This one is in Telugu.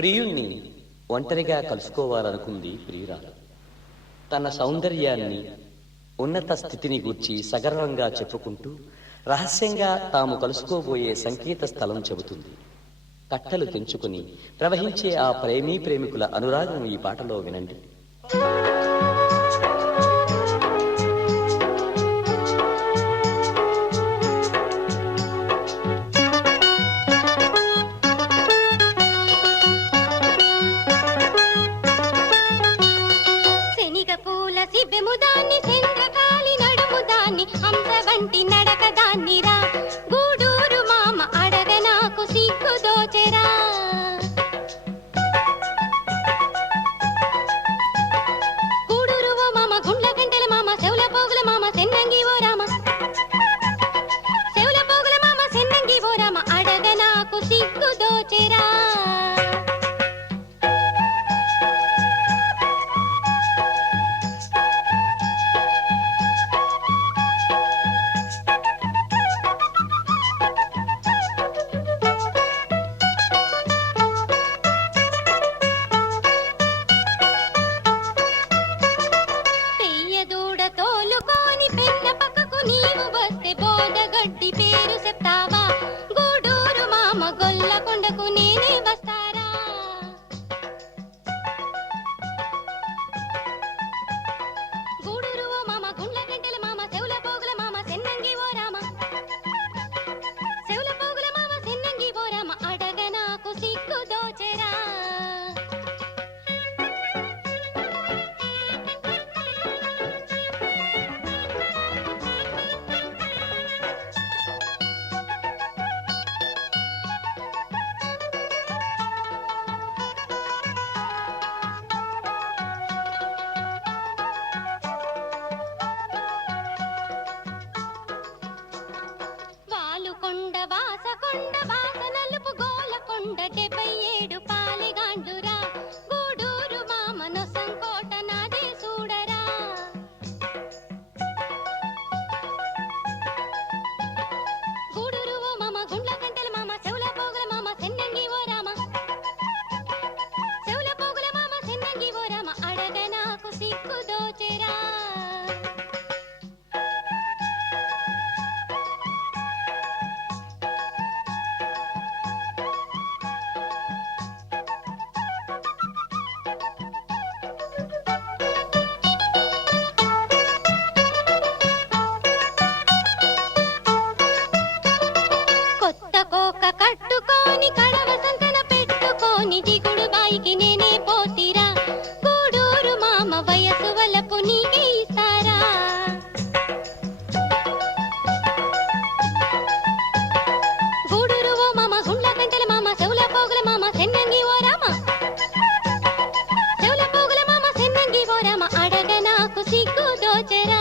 ప్రియుణ్ణి ఒంటరిగా కలుసుకోవాలనుకుంది ప్రియురాలు. తన సౌందర్యాన్ని ఉన్నత స్థితిని గూర్చి సగర్వంగా చెప్పుకుంటూ రహస్యంగా తాము కలుసుకోబోయే సంకేత స్థలం చెబుతుంది. కట్టలు తెంచుకుని ప్రవహించే ఆ ప్రేమీ ప్రేమికుల అనురాగం ఈ పాటలో వినండి. హంస వంటి నడక குட்டி பேரு செத்தாவா? కొండ వాస నలుపు గోల కొండ డెబ్బై ఏడు పాలిగాండురా. గూడూరు మామను సంకోట నాదే చూడరా. గూడూరు ఓ మామ గుండ్ల గంటల మామ చెవుల పోగుల మామ సెన్నంగి ఓ రామ. చెవుల పోగుల మామ సెన్నంగి ఓ రామ అడగ నాకు సిగ్గు దోచెరా. పట్టుకొని కడవ సంకన జిగుడు బాయికి నేనే పోతిరా. గూడూరు మామ వయసు వలపు నీకే ఇస్తారా? గూడూరు ఓ మామ గుండ్ల కంటెల మామ చెవుల పోగుల మామ సెన్నంగి ఓ రామ. చెవుల పోగుల మామ సెన్నంగి ఓ రామ. అడగ నాకు సిగ్గు దోచరా.